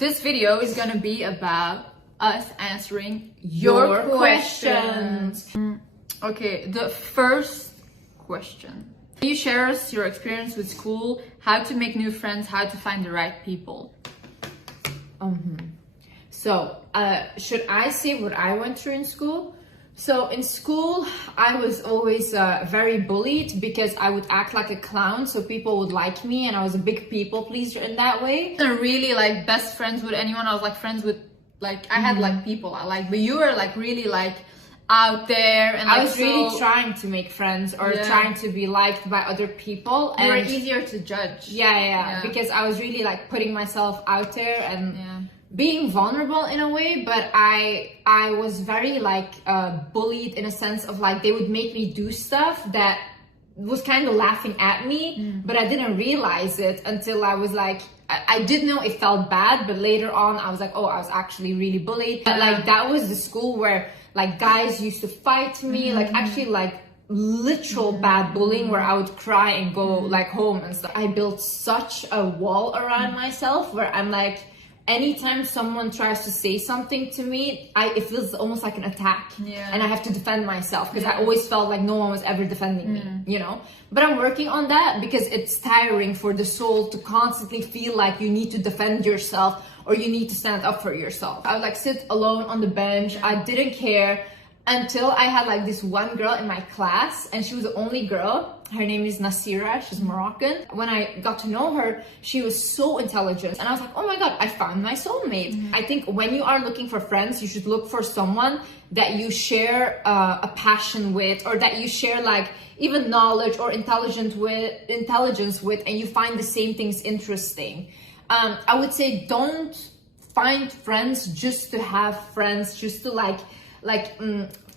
This video is gonna be about us answering your questions. Okay, the first question. Can you share us your experience with school, how to make new friends, how to find the right people? So, should I say what I went through in school? So in school, I was always very bullied because I would act like a clown, so people would like me, and I was a big people pleaser in that way. I wasn't really like best friends with anyone. I was like friends with like I had like people I like, but you were like really like out there, and like, I was really trying to make friends or trying to be liked by other people. You were easier to judge. Yeah, because I was really like putting myself out there and being vulnerable in a way, but I was very like bullied in a sense of like they would make me do stuff that was kind of laughing at me, but I didn't realize it until I was like, I did know it felt bad, but later on I was like, oh, I was actually really bullied. But like that was the school where like guys used to fight me, like actually like literal bad bullying where I would cry and go like home and stuff. I built such a wall around myself where I'm like, anytime someone tries to say something to me, it feels almost like an attack, and I have to defend myself because I always felt like no one was ever defending me, you know. But I'm working on that because it's tiring for the soul to constantly feel like you need to defend yourself or you need to stand up for yourself. I would like sit alone on the bench. I didn't care until I had like this one girl in my class, and she was the only girl. Her name is Nasira, she's Moroccan. When I got to know her, she was so intelligent, and I was like, oh my god, I found my soulmate. I think when you are looking for friends, you should look for someone that you share a passion with, or that you share like even knowledge or intelligence with, and you find the same things interesting. I would say don't find friends just to have friends, just to like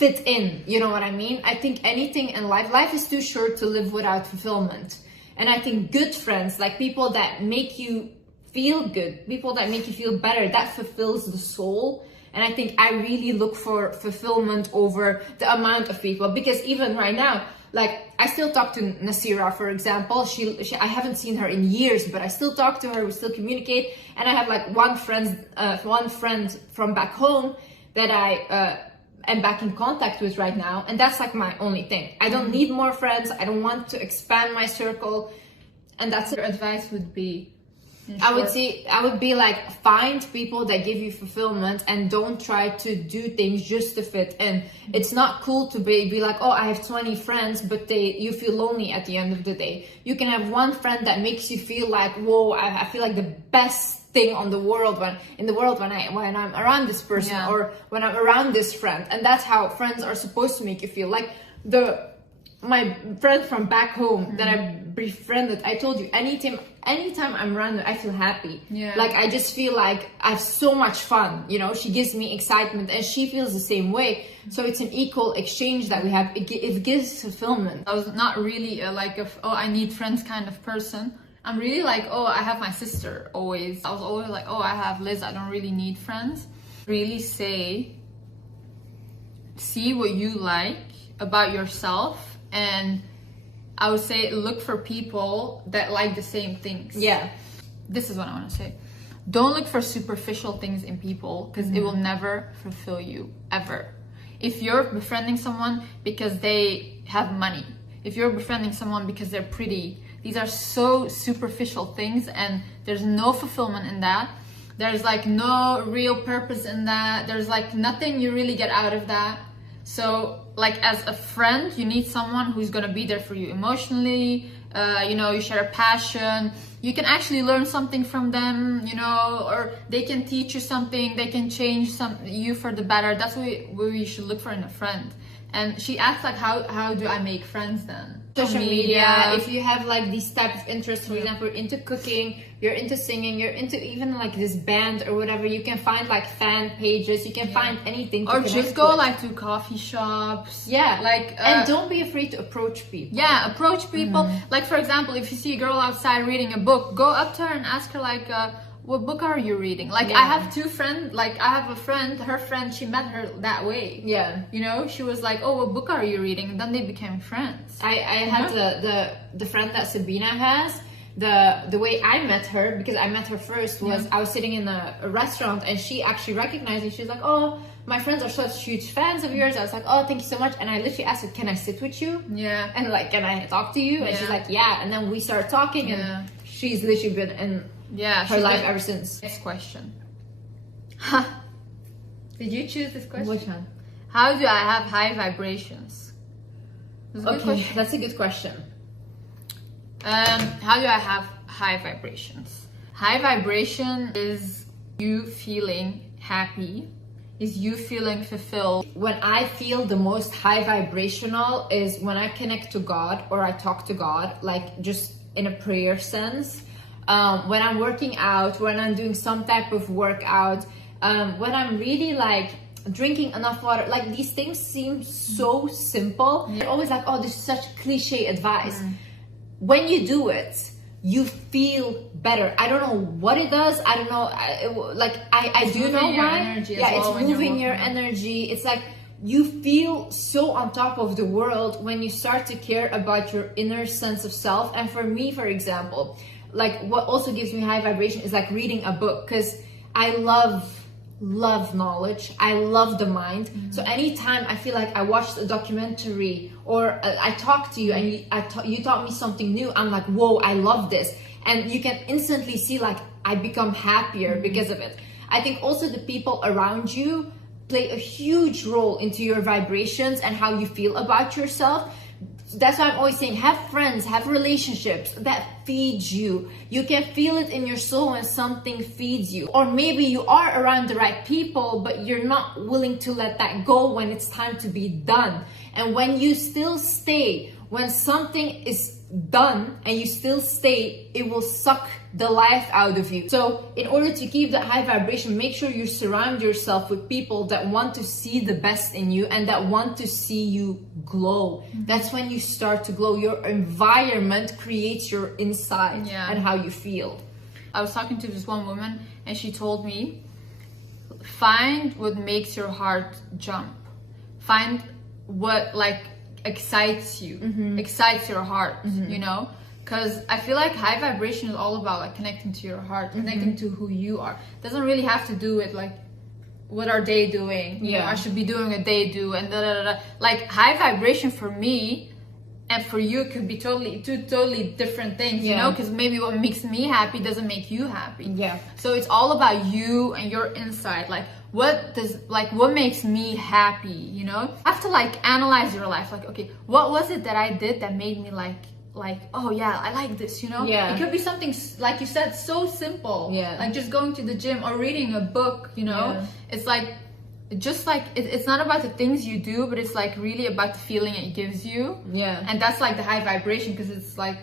fit in, you know what I mean? I think anything in life is too short to live without fulfillment. And I think good friends, like people that make you feel good, people that make you feel better, that fulfills the soul. And I think I really look for fulfillment over the amount of people, because even right now, like I still talk to Nasira, for example. I haven't seen her in years, but I still talk to her, we still communicate. And I have like one friend from back home that I am back in contact with right now, and that's like my only thing. I don't need more friends. I don't want to expand my circle, and that's your advice would be. I would be like, find people that give you fulfillment and don't try to do things just to fit in. It's not cool to be like, oh, I have 20 friends, but you feel lonely at the end of the day. You can have one friend that makes you feel like, whoa, I feel like the best thing on the world when I'm around this person or when I'm around this friend. And that's how friends are supposed to make you feel. Like my friend from back home that I befriended, I told you, anytime I'm around her, I feel happy. Like I just feel like I have so much fun, you know. She gives me excitement and she feels the same way. So it's an equal exchange that we have. It gives fulfillment. I was not really I need friends kind of person. I'm really like, oh, I have my sister always. I was always like, oh, I have Liz, I don't really need friends. Really see what you like about yourself, and I would say look for people that like the same things. This is what I want to say. Don't look for superficial things in people, because it will never fulfill you, ever. If you're befriending someone because they have money, if you're befriending someone because they're pretty, these are so superficial things, and there's no fulfillment in that. There's like no real purpose in that. There's like nothing you really get out of that. So like as a friend, you need someone who's gonna be there for you emotionally. You know, you share a passion. You can actually learn something from them, you know, or they can teach you something. They can change you for the better. That's what we should look for in a friend. And she asked like, how do I make friends then? Social media. If you have like these type of interests, for example, you're into cooking, you're into singing, you're into even like this band or whatever, you can find like fan pages, you can find anything to or just go like to coffee shops, and don't be afraid to approach people. Approach people. Like for example, if you see a girl outside reading a book, go up to her and ask her like, what book are you reading? Like I have two friends, like I have a friend, her friend, she met her that way. You know, she was like, oh, what book are you reading? And then they became friends. I had the friend that Sabina has. the way I met her, because I met her first, was I was sitting in a restaurant and she actually recognized me. She was like, oh, my friends are such huge fans of yours. I was like, oh, thank you so much. And I literally asked her, can I sit with you? Yeah. And like, can I talk to you? And she's like, yeah. And then we started talking and she's literally been in her life ever since. Next question. Did you choose this question? Which one? How do I have high vibrations? Okay, that's a good question. How do I have high vibrations? High vibration is you feeling happy, is you feeling fulfilled. When I feel the most high vibrational is when I connect to God or I talk to God, like just in a prayer sense. When I'm working out, when I'm doing some type of workout, when I'm really like drinking enough water, like these things seem so simple. You're always like, oh, this is such cliche advice. When you do it, you feel better. I don't know what it does. I don't know. I do know why. Yeah, it's moving your energy. It's like you feel so on top of the world when you start to care about your inner sense of self. And for me, for example, like what also gives me high vibration is like reading a book, because I love knowledge. I love the mind. So anytime I feel like I watched a documentary or I talked to you and you taught me something new, I'm like, whoa, I love this. And you can instantly see like I become happier because of it. I think also the people around you play a huge role into your vibrations and how you feel about yourself. That's why I'm always saying, have friends, have relationships that feed you. You can feel it in your soul when something feeds you. Or maybe you are around the right people, but you're not willing to let that go when it's time to be done. And when you still stay, when something is done and you still stay, it will suck the life out of you. So in order to keep that high vibration, make sure you surround yourself with people that want to see the best in you and that want to see you glow. That's when you start to glow. Your environment creates your inside and how you feel. I was talking to this one woman and she told me, find what makes your heart jump. Find what like excites you, excites your heart, you know? Because I feel like high vibration is all about like connecting to your heart, connecting to who you are. It doesn't really have to do with like, what are they doing? You know, I should be doing what they do and da da da. Like high vibration for me and for you could be two totally different things, you know? Because maybe what makes me happy doesn't make you happy. So it's all about you and your inside. Like what makes me happy, you know? You have to like analyze your life. Like, okay, what was it that I did that made me like, oh yeah, I like this, you know? It could be something, like you said, so simple. Like just going to the gym or reading a book, you know? It's like, just like, it's not about the things you do, but it's like really about the feeling it gives you. And that's like the high vibration, because it's like,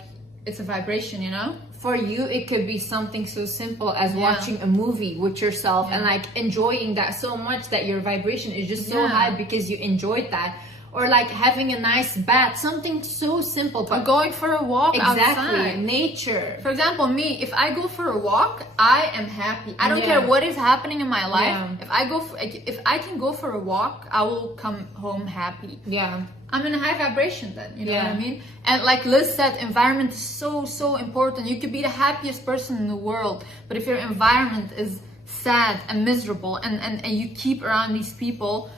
it's a vibration, you know? For you, it could be something so simple as watching a movie with yourself and like enjoying that so much that your vibration is just so high because you enjoyed that. Or like having a nice bath, something so simple. Or going for a walk outside. Nature. For example, me, if I go for a walk, I am happy. I don't care what is happening in my life. If I can go for a walk, I will come home happy. I'm in a high vibration then, you know what I mean? And like Liz said, environment is so important. You could be the happiest person in the world, but if your environment is sad and miserable and you keep around these people,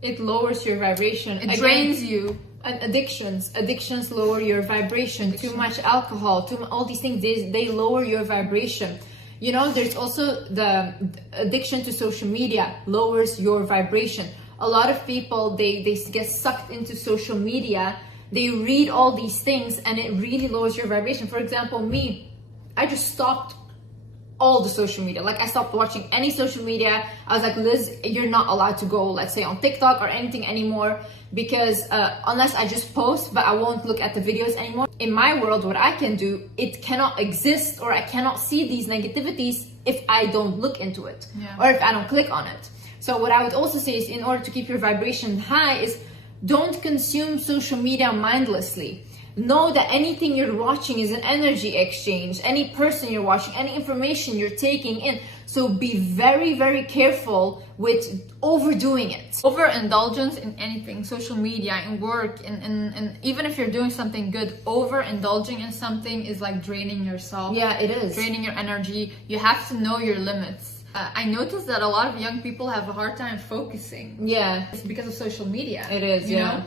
it lowers your vibration. It drains you. And addictions lower your vibration. Too much alcohol, all these things, they lower your vibration. You know, there's also the addiction to social media lowers your vibration. A lot of people, they get sucked into social media. They read all these things and it really lowers your vibration. For example, me, I just stopped all the social media. Like I stopped watching any social media. I was like, Liz, you're not allowed to go, let's say, on TikTok or anything anymore, because unless I just post, but I won't look at the videos anymore. In my world, what I can do, it cannot exist, or I cannot see these negativities if I don't look into it or if I don't click on it. So what I would also say is, in order to keep your vibration high, is don't consume social media mindlessly. Know that anything you're watching is an energy exchange. Any person you're watching, any information you're taking in. So be very, very careful with overdoing it. Overindulgence in anything, social media, in work, and even if you're doing something good, overindulging in something is like draining yourself. Yeah, it is. Draining your energy. You have to know your limits. I noticed that a lot of young people have a hard time focusing. Yeah. It's because of social media. It is, you know?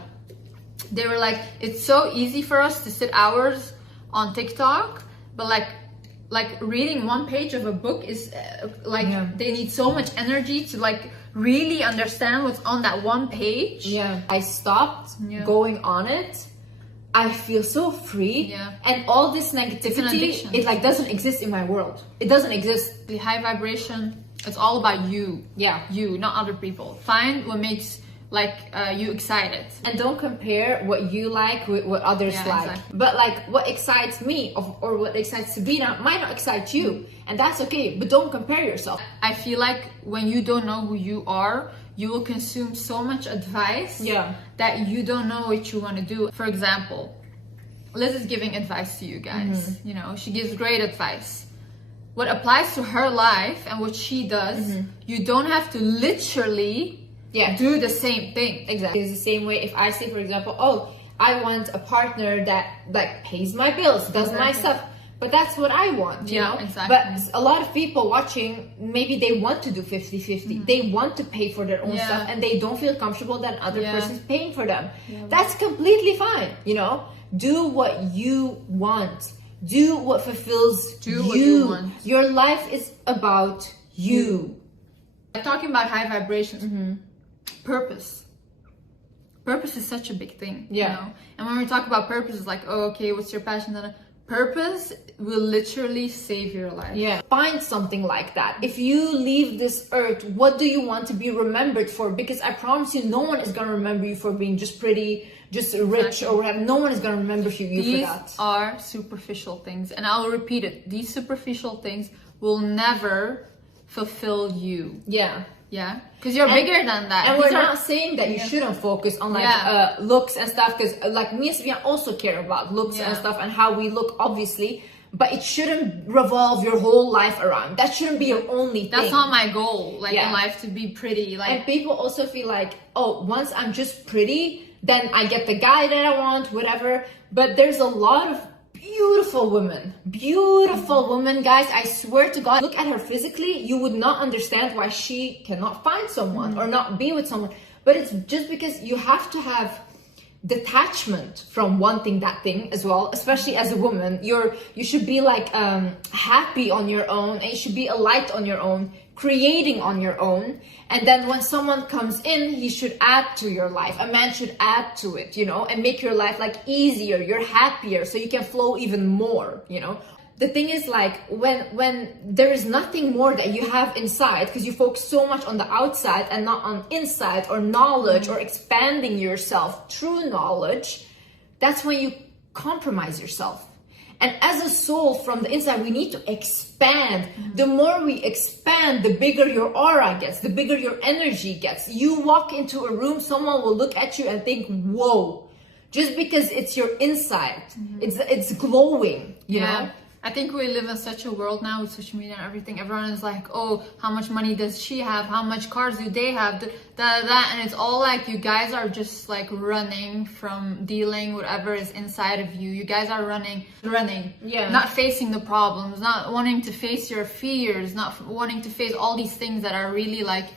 They were like, it's so easy for us to sit hours on TikTok, but like reading one page of a book is they need so much energy to like really understand what's on that one page. Yeah, I stopped going on it. I feel so free, and all this negativity, it like doesn't exist in my world. It doesn't exist. The high vibration, it's all about you. Yeah, you, not other people. Find what makes you excited, and don't compare what you like with what others like. Exactly. But like what excites me or what excites Sabina might not excite you, and that's okay, but don't compare yourself. I feel like when you don't know who you are, you will consume so much advice that you don't know what you want to do. For example, Liz is giving advice to you guys. You know, she gives great advice. What applies to her life and what she does, you don't have to literally do the same thing. Exactly. It's the same way if I say, for example, oh, I want a partner that like pays my bills, does my stuff, but that's what I want, you know? Exactly. But a lot of people watching, maybe they want to do 50-50. They want to pay for their own stuff, and they don't feel comfortable that other person's paying for them. That's completely fine, you know? Do what you want. Do what fulfills you. What you want. Your life is about you. Talking about high vibrations, purpose is such a big thing, you know? And when we talk about purpose, it's like, oh, okay, what's your passion? Purpose will literally save your life. Find something like that. If you leave this earth, what do you want to be remembered for? Because I promise you, no one is going to remember you for being just pretty, just rich, or whatever. No one is going to remember you for that. These are superficial things, and I'll repeat it. These superficial things will never fulfill you. Yeah, because you're bigger than that. And we're not saying that you shouldn't focus on like looks and stuff, because like me and Sabina also care about looks and stuff and how we look, obviously, but it shouldn't revolve your whole life around. That shouldn't be your only thing. That's not my goal, like in life, to be pretty. Like, and people also feel like, oh, once I'm just pretty, then I get the guy that I want, whatever. But there's a lot of beautiful women, guys. I swear to God, look at her physically, you would not understand why she cannot find someone or not be with someone. But it's just because you have to have detachment from wanting that thing as well, especially as a woman. You should be like happy on your own, and you should be a light on your own, creating on your own. And then when someone comes in, he should add to your life. A man should add to it, you know, and make your life like easier. You're happier, so you can flow even more, you know. The thing is, like, when there is nothing more that you have inside, because you focus so much on the outside and not on inside or knowledge or expanding yourself through knowledge, that's when you compromise yourself. And as a soul from the inside, we need to expand. The more we expand, the bigger your aura gets, the bigger your energy gets. You walk into a room, someone will look at you and think, whoa, just because it's your inside, it's glowing, you know? I think we live in such a world now with social media and everything. Everyone is like, oh, how much money does she have? How much cars do they have? And it's all like, you guys are just like running from dealing whatever is inside of you. You guys are running, not facing the problems, not wanting to face your fears, not wanting to face all these things that are really like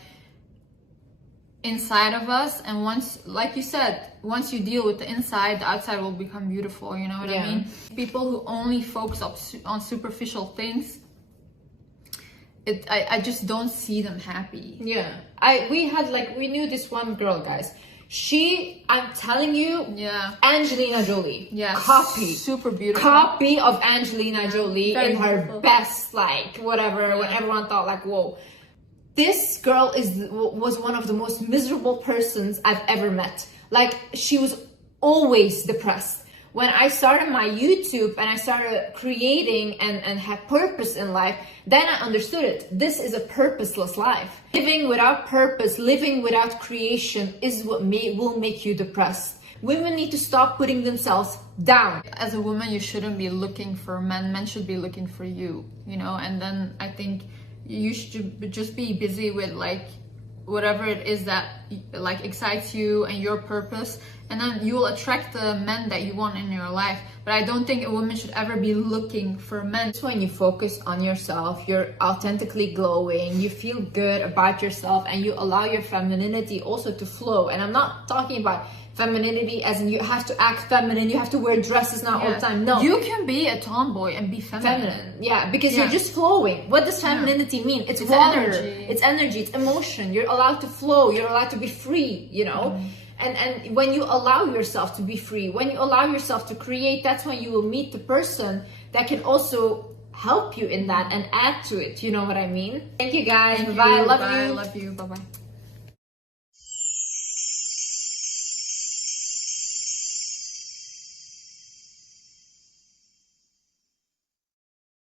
inside of us. And once, like you said, once you deal with the inside, the outside will become beautiful, you know what I mean? People who only focus on superficial things, I just don't see them happy. We knew this one girl, guys. I'm telling you, Angelina Jolie. Copy. Super beautiful. Copy of Angelina Jolie in her beautiful. Best, like, whatever, when everyone thought like, whoa. This girl was one of the most miserable persons I've ever met. Like, she was always depressed. When I started my YouTube and I started creating and had purpose in life, then I understood it. This is a purposeless life. Living without purpose, living without creation is what will make you depressed. women need to stop putting themselves down. As a woman, you shouldn't be looking for men. Men should be looking for you, you know? And then I think you should just be busy with like whatever it is that like excites you and your purpose, and then you will attract the men that you want in your life. But I don't think a woman should ever be looking for men. When you focus on yourself, you're authentically glowing, you feel good about yourself, and you allow your femininity also to flow. And I'm not talking about femininity as in you have to act feminine, you have to wear dresses now all the time. No, you can be a tomboy and be feminine. Yeah, because you're just flowing. What does femininity mean? It's water, energy. It's energy, it's emotion. You're allowed to flow, you're allowed to be free, you know. And when you allow yourself to be free, when you allow yourself to create, that's when you will meet the person that can also help you in that and add to it. You know what I mean? Thank you guys. Bye. Love you. Bye bye.